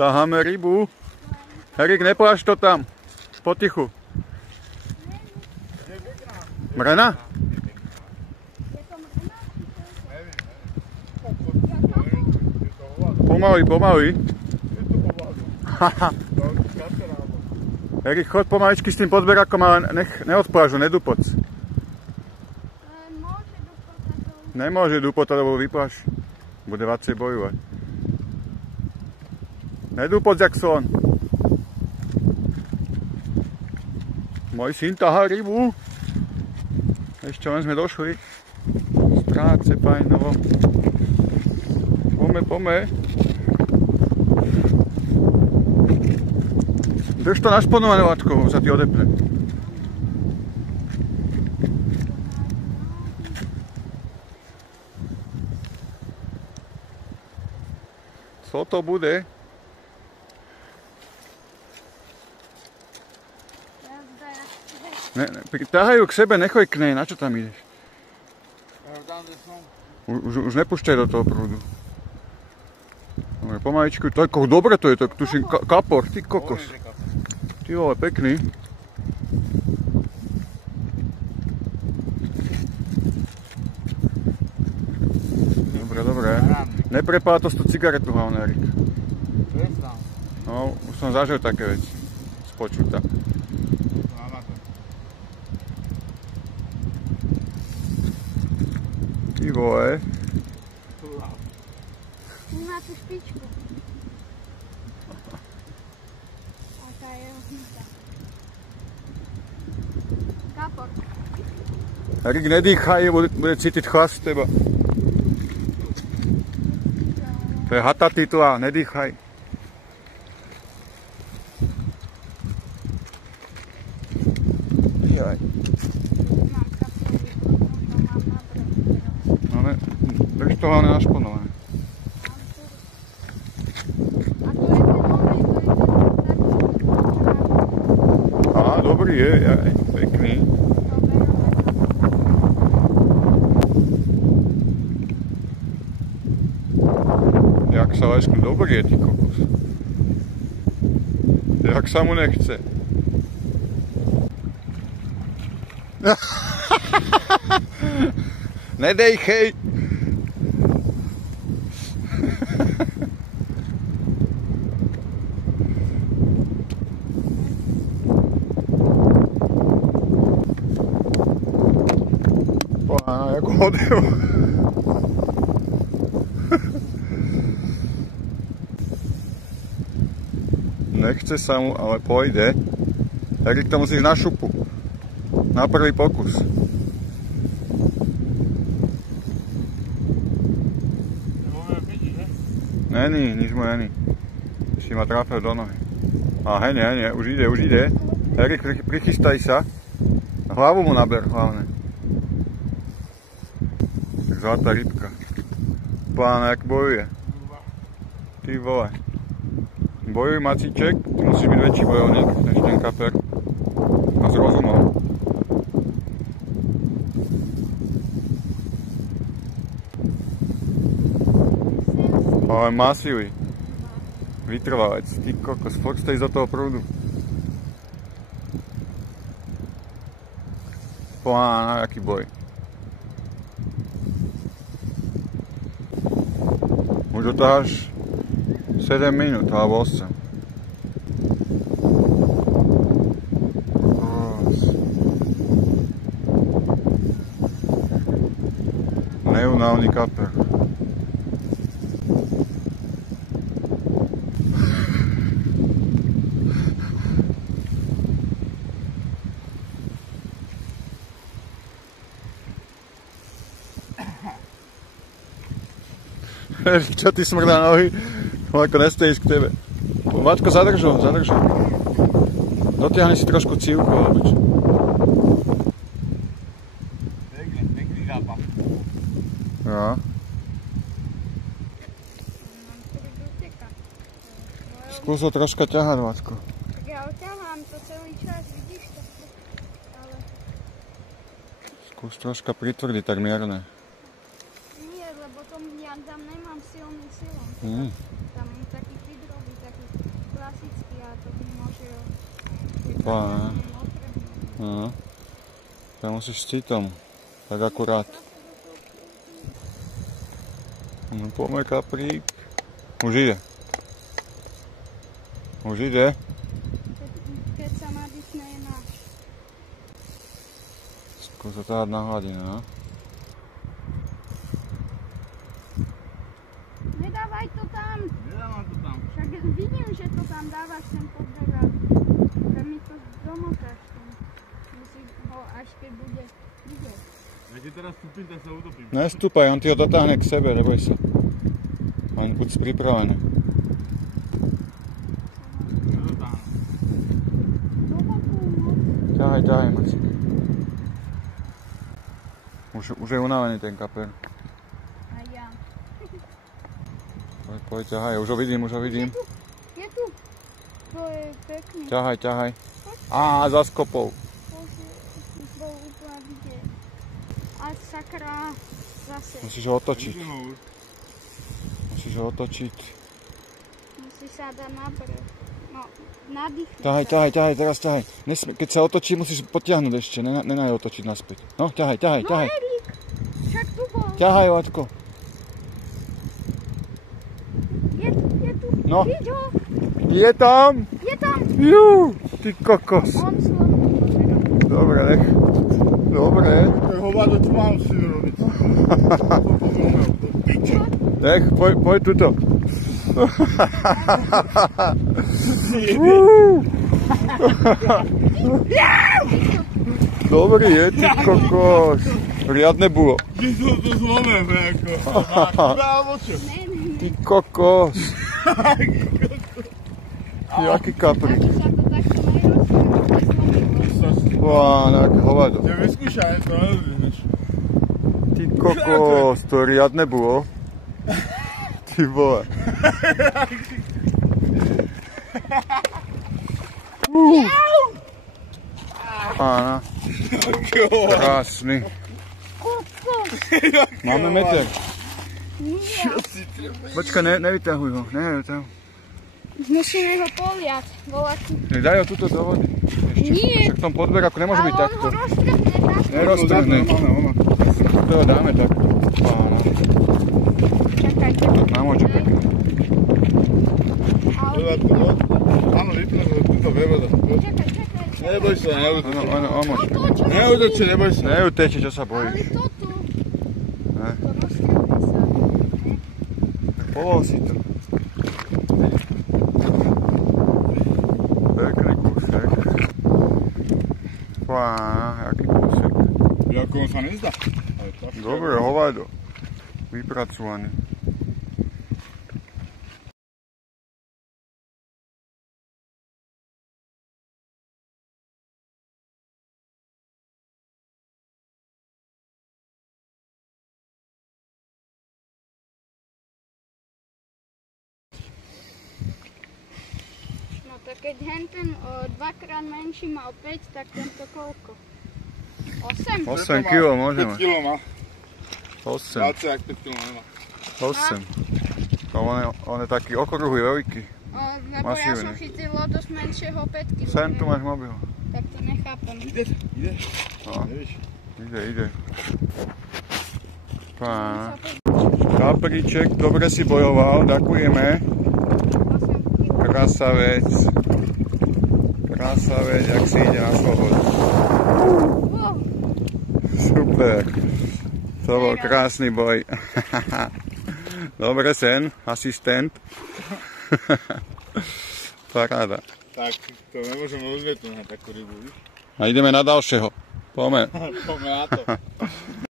Taháme rybu. Erik, nepláš to tam. Potichu. Mrena? Pomaly, pomaly. Erik, chod pomaličky s tým podberákom, ale neodplážu, nedupoc. Nemôže dupota, lebo vypláš. Bude viacej bojovať. Nedupoc, jak slon. Môj syn tahá rybu. Ešte len sme došli. Stráce fajnovo. Pome. Drž to našponované, Váčko, sa ti odepne. Co to bude? Tahajú k sebe, nechoj k nej, na čo tam ideš? Už nepúšťaj do toho prúdu. Dobre, pomaličku, dobre to je, to tuším kapor, ty kokos. Ty vole, pekný. Dobre. Neprepála to z tú cigaretu hlavne, Erik. No, už som zažil také veci. Spočúta. Ty vole. Má tú špičku. A tá je hnutá. Kapor. Erik, nedýchaj, bude cítiť chlast z teba. To je hata titula, nedýchaj. Jaj. Ale drž to hlavne našponované. Á, dobrý je, jaj, pekný. Jak sa lesknú, dobrý je, ty kokos. Jak sa mu nechce. Nedejchej. Pána, jak hodil. Nechce sa mu, ale pôjde. Erik, to musíš na šupu. Na prvý pokus. Není, nič mu není. Ešte ma trafil do nohy. A nie, už ide. Erik, prichystaj sa. Hlavu mu naber hlavne. Tak zlatá rybka. Pána, jak bojuje. Ty vole. Bojuj, Macíček, ty musíš byť väčší bojovník než ten kaper. A s rozumom. Ale masivý. Vytrvalec, ty kokos, fakt stojí do toho prúdu. Pána, jaký boj. Už dotáhaš 7 minút, alebo 8. Neunávny kaper. Čo ty smrdá nohy? Ako nestojíš k tebe. Maťko, zadrž ho. Dotiahni si trošku cívku, alebo čo. Pekný zápas. Ja. Skús ho troška ťahať, Maťko. Tak ja ho ťahám to celý čas, vidíš to? Ale... Skús troška pritvrdiť, tak mierne. Nie, lebo ja tam nemám silný silom. Tam taký fidrový, taký... Pána. No. Tam musíš s citom. Tak akurát. No poďme kaprík. Už ide. Už ide. Keď sa nadýchne je náš. Skús sa táhať na hladinu, no? Nedávaj to tam. Nedávam to tam. Však vidím, že to tam dávaš sem pod drevá. Že mi to domotáš tam. Musíš ho až keď bude vidieť. Ja keď teraz vstúpim, tak sa utopím. Nestúpaj, on ti ho dotáhne k sebe, neboj sa. On buď pripravený. Nedotáhnem. Do boku moc. Ťahaj, Macík. Už je unavený ten kaper. A ja. Poď, ťahaj, už ho vidím. Je tu. To je pekný. Ťahaj. Á, za skopou. Bože, už bol úplne vidieť. A sakra, zase. Musíš ho otočiť. Vidím ho už. Musí sa dať na breh. No, nadýchnuť. Ťahaj, teraz ťahaj. Keď sa otočí, musíš potiahnuť ešte, nenaj otočiť naspäť. No, ťahaj. No Erik, však tu bol. Ťahaj, Vaďko. Je tu. No. Vidť ho. Je tam. Jú, ty kokos. On slobodný. Dobre, nech. Dobre. To je hovado, čo mám si robiť. Nech, poď tuto. Dobrý je, ty kokos. Riadne bolo. Ty som to zlomem, ako. Bravo, čo? Ty kokos. Jaký kapri. Ako sa to takto najrozstáva. Pána, aké hovado. Ja vyskúšam, to nezvieš. Ty kokos, to riadne bolo. Ty vole. Pána. Krásny. Máme meter. Počkaj, nevyťahuj ho. Musíme ho poliať. Daj ho tuto do vody. Nie. Však v tom podberaku nemôže byť Ale on takto. ho roztrhne. Neroztrhne. To ho dáme takto. Pána. Čakajte. Namoče pekne. Áno, vypnú túto vevoda. Čakaj. Neboj sa, Omoč. neutočí, neboj sa. Neuteči, čo sa Ale bojíš. toto. Ne. To roztrhne sa. Povol si to. Pekný kúsek. Pána, jaký kúsek. Jako on sa nezdá. Dobre, hovado. Vypracovaný. No tak keď henten dvakrát menší mal 5, tak tento koľko? 8? 8 kg môže 5 mať. kg má. 8. 20 ak 5 kg nemá. 8. On je taký okruhý, veľký. Lebo ja som chytila dosť menšieho 5 kg. Sem tu máš mobil. Tak to nechápem. Ide? No, Nevíš? ide. Pána. Kapríček, dobre si bojoval, ďakujeme. 8 kg. Krasavec, jak si ide na slobodu. Wow. Super, to bol krásny boj. Dobre sen, asistent. Paráda. Tak, to nemôžeme odvetnúť na takú rybu, víš? A ideme na ďalšieho. Poďme. Poďme na to.